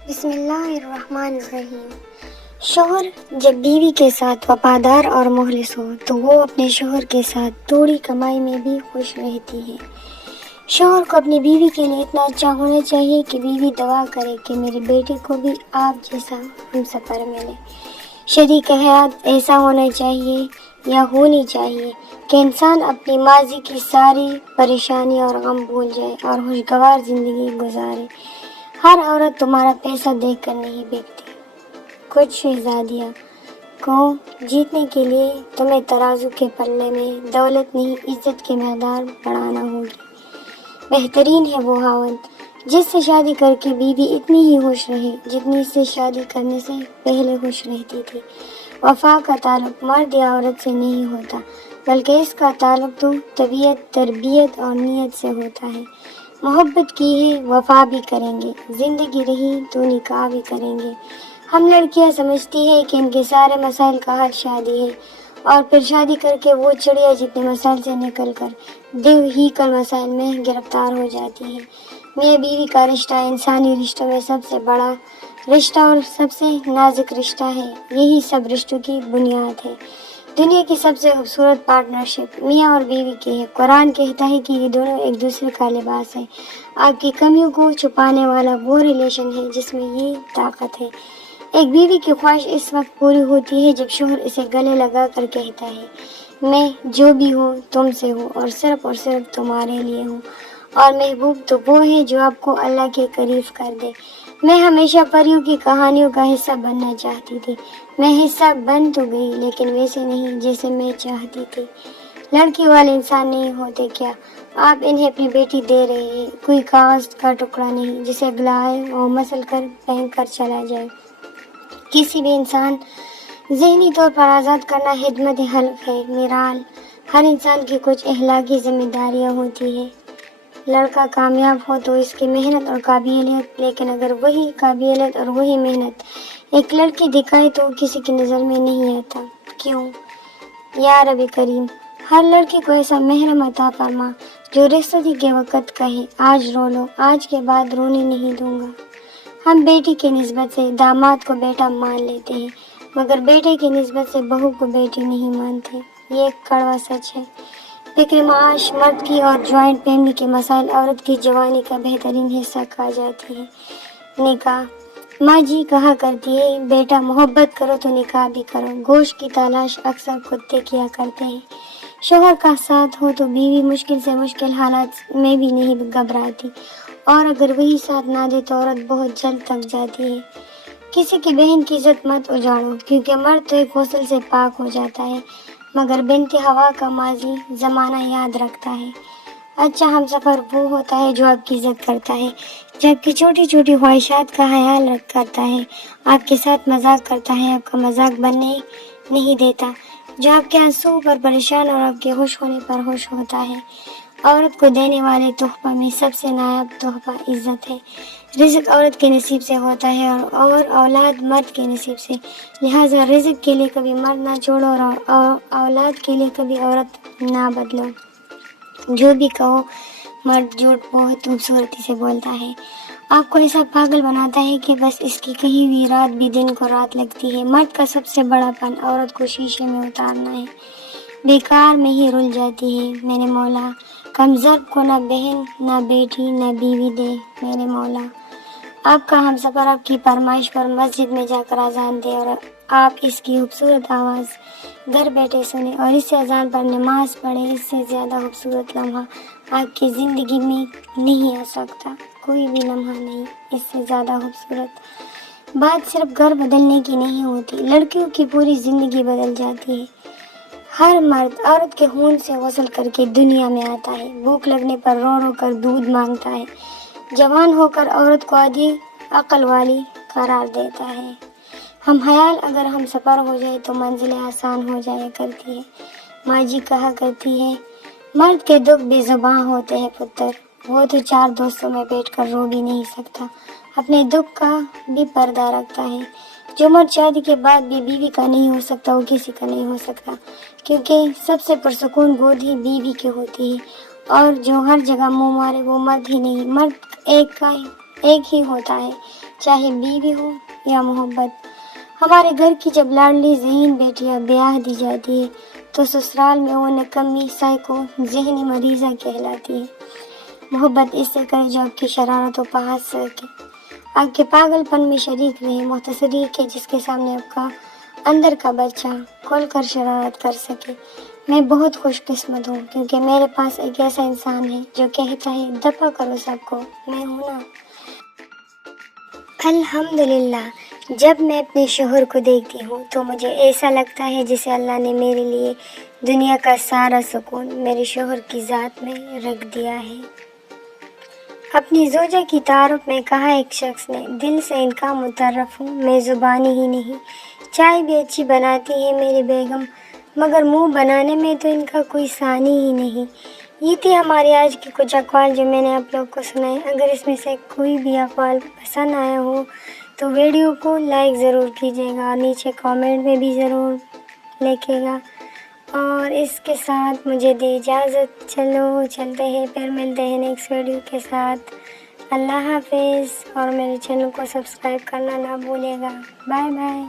بسم اللہ الرحمن الرحیم۔ شوہر جب بیوی کے ساتھ وفادار اور مخلص ہو تو وہ اپنے شوہر کے ساتھ تھوڑی کمائی میں بھی خوش رہتی ہے۔ شوہر کو اپنی بیوی کے لیے اتنا اچھا ہونا چاہیے کہ بیوی دعا کرے کہ میرے بیٹے کو بھی آپ جیسا ہمسفر ملے۔ شریک حیات ایسا ہونا چاہیے یا ہونی چاہیے کہ انسان اپنی ماضی کی ساری پریشانی اور غم بھول جائے اور خوشگوار زندگی گزارے۔ ہر عورت تمہارا پیسہ دیکھ کر نہیں بکتی۔ کچھ شہزادیاں کو جیتنے کے لیے تمہیں ترازو کے پلے میں دولت نہیں عزت کی مقدار بڑھانا ہوگی۔ بہترین ہے وہ خاوند جس سے شادی کر کے بیوی اتنی ہی خوش رہے جتنی اس سے شادی کرنے سے پہلے خوش رہتی تھی۔ وفا کا تعلق مرد یا عورت سے نہیں ہوتا بلکہ اس کا تعلق تو طبیعت، تربیت اور نیت سے ہوتا ہے۔ محبت کی ہے وفا بھی کریں گے، زندگی رہی تو نکاح بھی کریں گے۔ ہم لڑکیاں سمجھتی ہیں کہ ان کے سارے مسائل کا حل شادی ہے اور پھر شادی کر کے وہ چڑیا جتنے مسائل سے نکل کر دیو ہی کر مسائل میں گرفتار ہو جاتی ہے۔ میاں بیوی کا رشتہ انسانی رشتوں میں سب سے بڑا رشتہ اور سب سے نازک رشتہ ہے۔ یہی سب رشتوں کی بنیاد ہے۔ دنیا کی سب سے خوبصورت پارٹنرشپ میاں اور بیوی کی ہے۔ قرآن کہتا ہے کہ یہ دونوں ایک دوسرے کا لباس ہے۔ آپ کی کمیوں کو چھپانے والا وہ ریلیشن ہے جس میں یہ طاقت ہے۔ ایک بیوی کی خواہش اس وقت پوری ہوتی ہے جب شوہر اسے گلے لگا کر کہتا ہے میں جو بھی ہوں تم سے ہوں اور صرف تمہارے لیے ہوں، اور محبوب تو وہ ہے جو آپ کو اللہ کے قریب کر دے۔ میں ہمیشہ پریوں کی کہانیوں کا حصہ بننا چاہتی تھی۔ میں حصہ بن تو گئی لیکن ویسے نہیں جیسے میں چاہتی تھی۔ لڑکی والے انسان نہیں ہوتے کیا؟ آپ انہیں اپنی بیٹی دے رہے ہیں، کوئی کاغذ کا ٹکڑا نہیں جسے گلائے اور مسل کر پہن کر چلا جائے۔ کسی بھی انسان ذہنی طور پر آزاد کرنا خدمت خلق ہے۔ میرال ہر انسان کی کچھ اخلاقی ذمہ داریاں ہوتی ہیں۔ لڑکا کامیاب ہو تو اس کی محنت اور قابلیت، لیکن اگر وہی قابلیت اور وہی محنت ایک لڑکی دکھائے تو کسی کی نظر میں نہیں آتا۔ کیوں؟ یا رب کریم ہر لڑکی کو ایسا محرم عطا فرما جو رخصتی کے وقت کہے آج رو لو، آج کے بعد رونے نہیں دوں گا۔ ہم بیٹی کی نسبت سے داماد کو بیٹا مان لیتے ہیں مگر بیٹے کی نسبت سے بہو کو بیٹی نہیں مانتے۔ یہ ایک کڑوا سچ ہے۔ فکر معاش مرد کی اور جوائنٹ فیملی کے مسائل عورت کی جوانی کا بہترین حصہ کہا جاتی ہے۔ نکاح ماں جی کہا کرتی ہے بیٹا محبت کرو تو نکاح بھی کرو۔ گوشت کی تلاش اکثر کتے کیا کرتے ہیں۔ شوہر کا ساتھ ہو تو بیوی مشکل سے مشکل حالات میں بھی نہیں گھبراتی، اور اگر وہی ساتھ نہ دے تو عورت بہت جلد تک جاتی ہے۔ کسی کی بہن کی عزت مت اجاڑو کیونکہ مرد تو ایک غسل سے پاک ہو جاتا ہے مگر بنت ہوا کا ماضی زمانہ یاد رکھتا ہے۔ اچھا ہمسفر وہ ہوتا ہے جو آپ کی عزت کرتا ہے، جبکہ چھوٹی چھوٹی خواہشات کا خیال کرتا ہے، آپ کے ساتھ مذاق کرتا ہے، آپ کا مذاق بننے نہیں دیتا، جو آپ کے آنسو پر پریشان اور آپ کے خوش ہونے پر خوش ہوتا ہے۔ عورت کو دینے والے تحفہ میں سب سے نایاب تحفہ عزت ہے۔ رزق عورت کے نصیب سے ہوتا ہے اور اولاد مرد کے نصیب سے، لہٰذا رزق کے لیے کبھی مرد نہ چھوڑو اور اولاد کے لیے کبھی عورت نہ بدلو۔ جو بھی کہو مرد جھوٹ بہت خوبصورتی سے بولتا ہے، آپ کو ایسا پاگل بناتا ہے کہ بس اس کی کہی ہوئی رات بھی دن کو رات لگتی ہے۔ مرد کا سب سے بڑا فن عورت کو شیشے میں اتارنا ہے، بیکار میں ہی رل جاتی ہے۔ میرے مولا کم ضرب کو نہ بہن نہ بیٹی نہ بیوی دے میرے مولا۔ آپ کا ہمسفر آپ کی فرمائش پر مسجد میں جا کر اذان دے اور آپ اس کی خوبصورت آواز گھر بیٹھے سنیں اور اس سے اذان پر نماز پڑھیں، اس سے زیادہ خوبصورت لمحہ آپ کی زندگی میں نہیں آ سکتا۔ کوئی بھی لمحہ نہیں اس سے زیادہ خوبصورت۔ بات صرف گھر بدلنے کی نہیں ہوتی، لڑکیوں کی پوری زندگی بدل جاتی ہے۔ ہر مرد عورت کے خون سے غسل کر کے دنیا میں آتا ہے، بھوک لگنے پر رو رو کر دودھ مانگتا ہے، جوان ہو کر عورت کو آدھی عقل والی قرار دیتا ہے۔ ہم خیال اگر ہم سفر ہو جائے تو منزلیں آسان ہو جایا کرتی ہے۔ ماں جی کہا کرتی ہے مرد کے دکھ بے زباں ہوتے ہیں پتر، وہ تو چار دوستوں میں بیٹھ کر رو بھی نہیں سکتا، اپنے دکھ کا بھی پردہ رکھتا ہے۔ جو مرد شادی کے بعد بھی بیوی کا نہیں ہو سکتا وہ کسی کا نہیں ہو سکتا، کیونکہ سب سے پرسکون گود ہی بیوی کی ہوتی ہے، اور جو ہر جگہ منہ مارے وہ مرد ہی نہیں، مرد ایک ہی ہوتا ہے چاہے بیوی ہو یا محبت۔ ہمارے گھر کی جب لاڈلی ذہین بیٹیاں بیاہ دی جاتی ہے تو سسرال میں وہ نکمی سائیکو ذہنی مریضہ کہلاتی ہے۔ محبت اس سے کرے جو آپ کی شرارت و پاس سکے، آپ کے پاگل پن میں شریک رہے، مختصر یہ کہ جس کے سامنے آپ کا اندر کا بچہ کھول کر شرارت کر سکے۔ میں بہت خوش قسمت ہوں کیونکہ میرے پاس ایک ایسا انسان ہے جو کہتا ہے دفع کرو سب کو، میں ہوں نا۔ الحمدللہ، جب میں اپنے شوہر کو دیکھتی ہوں تو مجھے ایسا لگتا ہے جسے اللہ نے میرے لیے دنیا کا سارا سکون میرے شوہر کی ذات میں رکھ دیا ہے۔ اپنی زوجہ کی تعارف میں کہا ایک شخص نے، دل سے ان کا متعارف ہوں، میں زبانی ہی نہیں، چائے بھی اچھی بناتی ہے میری بیگم، مگر منہ بنانے میں تو ان کا کوئی ثانی ہی نہیں۔ یہ تھی ہماری آج کی کچھ اقوال جو میں نے آپ لوگ کو سنائے۔ اگر اس میں سے کوئی بھی اقوال پسند آیا ہو تو ویڈیو کو لائک ضرور کیجیے گا اور نیچے کامنٹ میں بھی ضرور لکھیے گا، اور اس کے ساتھ مجھے دے اجازت۔ چلو چلتے ہیں، پھر ملتے ہیں نیکسٹ ویڈیو کے ساتھ۔ اللہ حافظ، اور میرے چینل کو سبسکرائب کرنا نہ بھولے گا۔ Bye bye.